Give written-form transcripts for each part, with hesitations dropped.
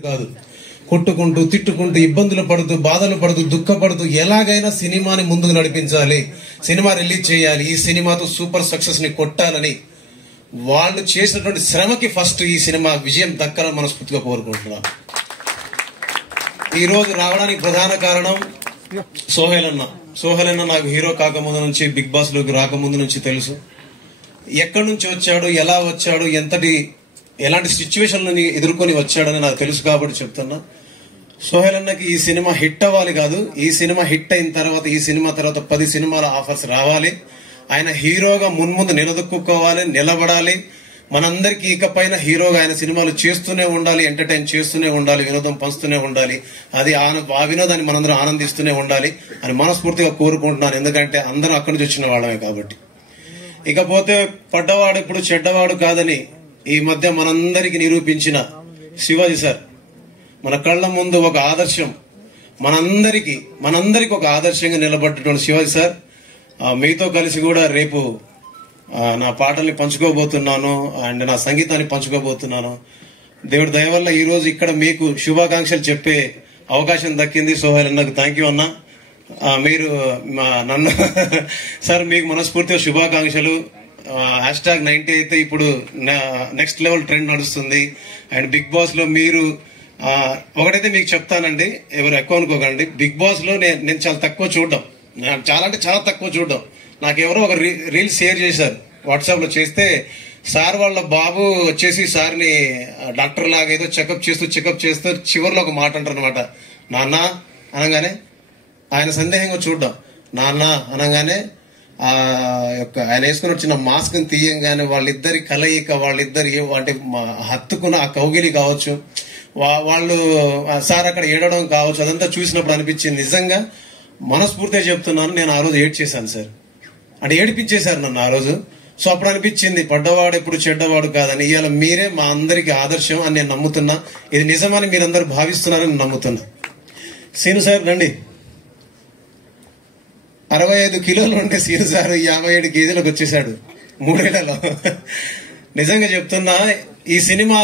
కాదు, కొట్టుకుంటూ తిట్టుకుంటూ ఇబ్బందులు పడుతూ బాధలు పడుతూ దుఃఖపడుతూ ఎలాగైనా సినిమాని ముందుకు నడిపించాలి, సినిమా రిలీజ్ చేయాలి, ఈ సినిమాతో సూపర్ సక్సెస్ ని కొట్టాలని వాళ్ళు చేసినటువంటి శ్రమకి ఫస్ట్ ఈ సినిమా విజయం దక్కాలని మనస్ఫూర్తిగా కోరుకుంటున్నాను. ఈ రోజు రావడానికి ప్రధాన కారణం సోహెల్ అన్న నాకు హీరో కాకముందు నుంచి, బిగ్ బాస్ లోకి రాకముందు నుంచి తెలుసు. ఎక్కడి నుంచి వచ్చాడు, ఎలా వచ్చాడు, ఎలాంటి సిచ్యువేషన్లని ఎదుర్కొని వచ్చాడని నాకు తెలుసు కాబట్టి చెప్తున్నా. సోహెల్ అన్నకి ఈ సినిమా హిట్ అవ్వాలి కాదు, ఈ సినిమా హిట్ అయిన తర్వాత ఈ సినిమా తర్వాత 10 సినిమాల ఆఫర్స్ రావాలి. ఆయన హీరోగా మున్ముందు నిలదొక్కుకోవాలి, నిలబడాలి. మనందరికీ ఇకపైన హీరోగా ఆయన సినిమాలు చేస్తూనే ఉండాలి, ఎంటర్టైన్ చేస్తూనే ఉండాలి, వినోదం పంచుతూనే ఉండాలి. అది ఆ వినోదాన్ని మనందరం ఆనందిస్తూనే ఉండాలి అని మనస్ఫూర్తిగా కోరుకుంటున్నాను. ఎందుకంటే అందరం అక్కడి నుంచి వచ్చిన వాళ్ళమే కాబట్టి. ఇకపోతే పడ్డవాడు ఇప్పుడు చెడ్డవాడు కాదని ఈ మధ్య మనందరికి నిరూపించిన శివాజీ సార్ మన కళ్ళ ముందు ఒక ఆదర్శం, మనందరికి ఒక ఆదర్శంగా నిలబడ్డటువంటి శివాజీ సార్ మీతో కలిసి కూడా రేపు నా పాటల్ని పంచుకోబోతున్నాను అండ్ నా సంగీతాన్ని పంచుకోబోతున్నాను. దేవుడి దయ వల్ల ఈ రోజు ఇక్కడ మీకు శుభాకాంక్షలు చెప్పే అవకాశం దక్కింది. సోహెల్ అన్నకు థ్యాంక్ యూ అన్న. మీరు నన్ను సార్ మీకు మనస్ఫూర్తిగా శుభాకాంక్షలు. #90 అయితే ఇప్పుడు నెక్స్ట్ లెవెల్ ట్రెండ్ నడుస్తుంది. అండ్ బిగ్ బాస్ లో మీరు ఒకటైతే మీకు చెప్తానండి, ఎవరు ఎక్కువ అనుకోకండి. బిగ్ బాస్ లో నేను చాలా తక్కువ చూడడం, చాలా అంటే చాలా తక్కువ చూడడం. నాకెవరో ఒక రీల్ షేర్ చేశారు వాట్సాప్ లో. చేస్తే సార్ వాళ్ళ బాబు వచ్చేసి సార్ని డాక్టర్ లాగా ఏదో చెకప్ చేస్తూ చివరిలో ఒక మాట అంటారు అనమాట, నాన్న అనగానే ఆయన సందేహంగా చూడడం, నాన్న అనగానే ఆయన వేసుకుని వచ్చిన మాస్క్ ని తీయంగానే వాళ్ళిద్దరి కలయిక, వాళ్ళిద్దరి అంటే హత్తుకున్న ఆ కౌగిలి కావచ్చు, వాళ్ళు సార్ అక్కడ ఏడవడం కావచ్చు, అదంతా చూసినప్పుడు అనిపించింది నిజంగా మనస్ఫూర్తిగా చెప్తున్నాను. నేను ఆ రోజు ఏడ్చేశాను సార్, అంటే ఏడిపించేశారు నన్ను ఆ రోజు. సో అప్పుడు అనిపించింది పడ్డవాడు ఎప్పుడు చెడ్డవాడు కాదని. ఇవాళ మీరే మా అందరికి ఆదర్శం అని నేను నమ్ముతున్నా. ఇది నిజమని మీరందరూ భావిస్తున్నారని నమ్ముతున్నా. సీను సార్ రండి. 65 కిలోలు ఉంటే సీను సార్ 57 కేజీలకు వచ్చేసాడు 3 ఏళ్లలో. నిజంగా చెప్తున్నా, ఈ సినిమా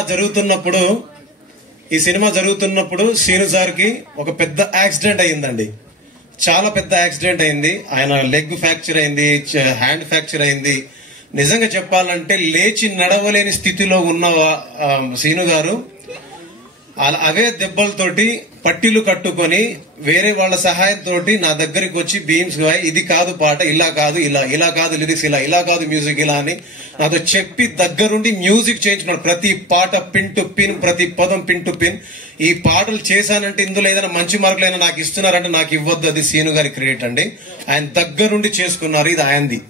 జరుగుతున్నప్పుడు సీను సార్ కి ఒక పెద్ద యాక్సిడెంట్ అయ్యిందండి. చాలా పెద్ద యాక్సిడెంట్ అయింది. ఆయన లెగ్ ఫ్రాక్చర్ అయింది, హ్యాండ్ ఫ్రాక్చర్ అయింది. నిజంగా చెప్పాలంటే లేచి నడవలేని స్థితిలో ఉన్న సీను గారు అవే దెబ్బలతోటి పట్టీలు కట్టుకొని వేరే వాళ్ళ సహాయంతో నా దగ్గరికి వచ్చి బీమ్స్ ఇది కాదు పాట, ఇలా కాదు లిరిక్స్, ఇలా కాదు మ్యూజిక్, ఇలా అని నాతో చెప్పి దగ్గరుండి మ్యూజిక్ చేయించుకున్నాడు. ప్రతి పాట పిన్ టు పిన్, ప్రతి పదం పిన్ టు పిన్. ఈ పాటలు చేశానంటే ఇందులో ఏదైనా మంచి మార్కులైనా నాకు ఇస్తున్నారంటే నాకు ఇవ్వద్దు, అది సీను గారి క్రెడిట్ అండి. ఆయన దగ్గరుండి చేసుకున్నారు, ఇది ఆయనది.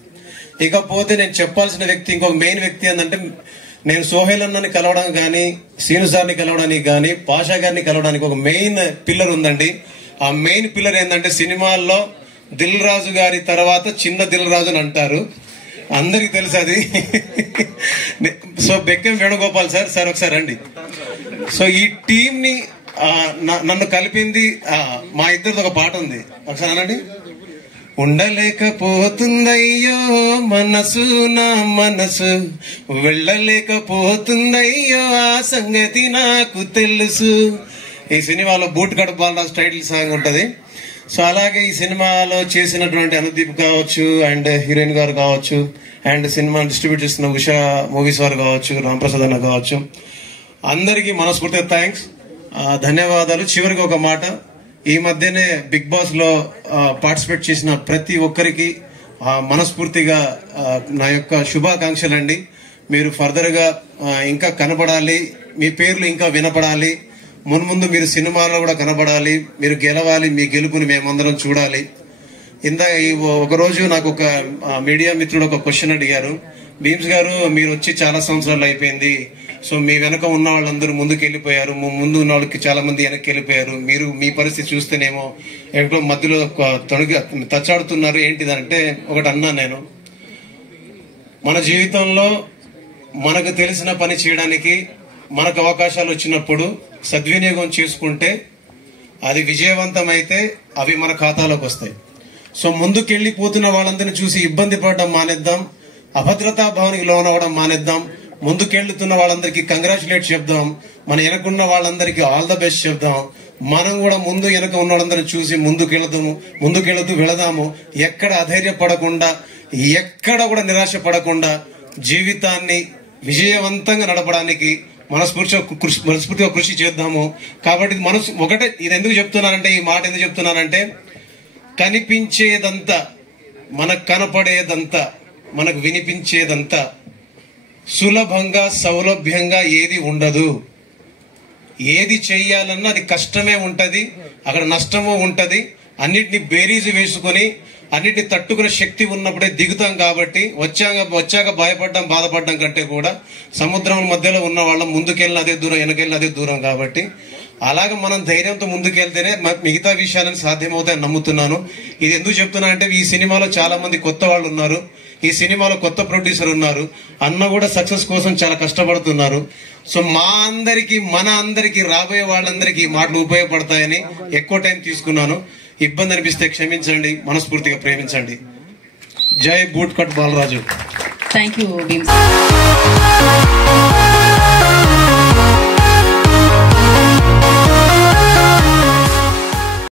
ఇకపోతే నేను చెప్పాల్సిన వ్యక్తి, ఇంకొక మెయిన్ వ్యక్తి ఏంటంటే, నేను సోహెల్ అన్నని కలవడం కానీ, సీను సార్ని కలవడానికి కానీ, పాషా గారిని కలవడానికి ఒక మెయిన్ పిల్లర్ ఉందండి. ఆ మెయిన్ పిల్లర్ ఏంటంటే, సినిమాల్లో దిల్ రాజు గారి తర్వాత చిన్న దిల్ రాజు అని అంటారు, అందరికి తెలుసు అది. సో బెక్కం వేణుగోపాల్ సార్ ఒకసారి రండి. సో ఈ టీం ని నన్ను కలిపింది మా ఇద్దరిది ఒక పాట ఉంది, ఒకసారి అనండి. ఉండలేకపోతుందయ్యో మనసు, నా మనసు వెళ్ళలేకపోతుందయ్యో, ఆ సంగతి నాకు తెలుసు. ఈ సినిమాలో boot cut Balaraj title song ఉంటది. సో అలాగే ఈ సినిమాలో చేసినటువంటి అనుదీప్ కావచ్చు, అండ్ హీరోయిన్ గారు కావచ్చు, అండ్ సినిమా డిస్ట్రిబ్యూట్ చేస్తున్న ఉషా మూవీస్ వారు కావచ్చు, రాంప్రసాద్ అన్న కావచ్చు, అందరికీ మనస్ఫూర్తిగా థ్యాంక్స్, ధన్యవాదాలు. చివరికి ఒక మాట, ఈ మధ్యనే బిగ్ బాస్ లో పార్టిసిపేట్ చేసిన ప్రతి ఒక్కరికి మనస్ఫూర్తిగా నా యొక్క శుభాకాంక్షలు అండి. మీరు ఫర్దర్ గా ఇంకా కనబడాలి, మీ పేర్లు ఇంకా వినపడాలి, మున్ముందు మీరు సినిమాలో కూడా కనబడాలి, మీరు గెలవాలి, మీ గెలుపుని మేమందరం చూడాలి. ఒకరోజు నాకు ఒక మీడియా మిత్రుడు ఒక క్వశ్చన్ అడిగారు, భీమ్స్ గారు మీరు వచ్చి చాలా సంవత్సరాలు అయిపోయింది, సో మీ వెనక ఉన్న వాళ్ళందరూ ముందుకు వెళ్ళిపోయారు, ముందు ఉన్న వాళ్ళకి చాలా మంది వెనక్కి వెళ్ళిపోయారు, మీరు మీ పరిస్థితి చూస్తేనేమో ఎక్కడో మధ్యలో తచ్చాడుతున్నారు ఏంటిదంటే, ఒకటి అన్నా నేను, మన జీవితంలో మనకు తెలిసిన పని చేయడానికి మనకు అవకాశాలు వచ్చినప్పుడు సద్వినియోగం చేసుకుంటే అది విజయవంతమైతే అవి మన ఖాతాలోకి వస్తాయి. సో ముందుకెళ్లిపోతున్న వాళ్ళందరినీ చూసి ఇబ్బంది పడడం మానేద్దాం, అభద్రతా భావానికి లోనవడం మానేద్దాం, ముందుకెళ్తున్న వాళ్ళందరికీ కంగ్రాచులేట్ చెప్దాం, మన వెనకున్న వాళ్ళందరికీ ఆల్ ద బెస్ట్ చెప్దాం. మనం కూడా ముందు వెనక ఉన్న వాళ్ళందరినీ చూసి ముందుకెళ్తూ వెళదాము. ఎక్కడ అధైర్యపడకుండా, ఎక్కడ కూడా నిరాశ పడకుండా జీవితాన్ని విజయవంతంగా నడపడానికి మనస్ఫూర్తిగా కృషి చేద్దాము. కాబట్టి మనసు ఒకటే, ఇది ఎందుకు చెప్తున్నానంటే, ఈ మాట ఎందుకు చెప్తున్నానంటే, కనిపించేదంతా, మనకు కనపడేదంతా, మనకు వినిపించేదంతా సులభంగా సౌలభ్యంగా ఏది ఉండదు. ఏది చెయ్యాలన్నా అది కష్టమే ఉంటది, అక్కడ నష్టము ఉంటది. అన్నిటిని బేరీజు వేసుకుని అన్నిటిని తట్టుకునే శక్తి ఉన్నప్పుడే దిగుతాం. కాబట్టి వచ్చాక భయపడ్డం బాధపడడం కంటే కూడా సముద్రం మధ్యలో ఉన్న వాళ్ళం ముందుకెళ్ళిన అదే దూరం, వెనకెళ్ళిన అదే దూరం. కాబట్టి అలాగే మనం ధైర్యంతో ముందుకెళ్తేనే మిగతా విషయాలను సాధ్యమవుతాయని నమ్ముతున్నాను. ఇది ఎందుకు చెప్తున్నా అంటే, ఈ సినిమాలో చాలా మంది కొత్త వాళ్ళు ఉన్నారు, ఈ సినిమాలో కొత్త ప్రొడ్యూసర్ ఉన్నారు, అన్న కూడా సక్సెస్ కోసం చాలా కష్టపడుతున్నారు. సో మన అందరికి రాబోయే వాళ్ళందరికీ ఈ మాటలు ఉపయోగపడతాయని ఎక్కువ టైం తీసుకున్నాను. ఇబ్బంది అనిపిస్తే క్షమించండి, మనస్ఫూర్తిగా ప్రేమించండి. జై boot cut Balaraju. Thank you.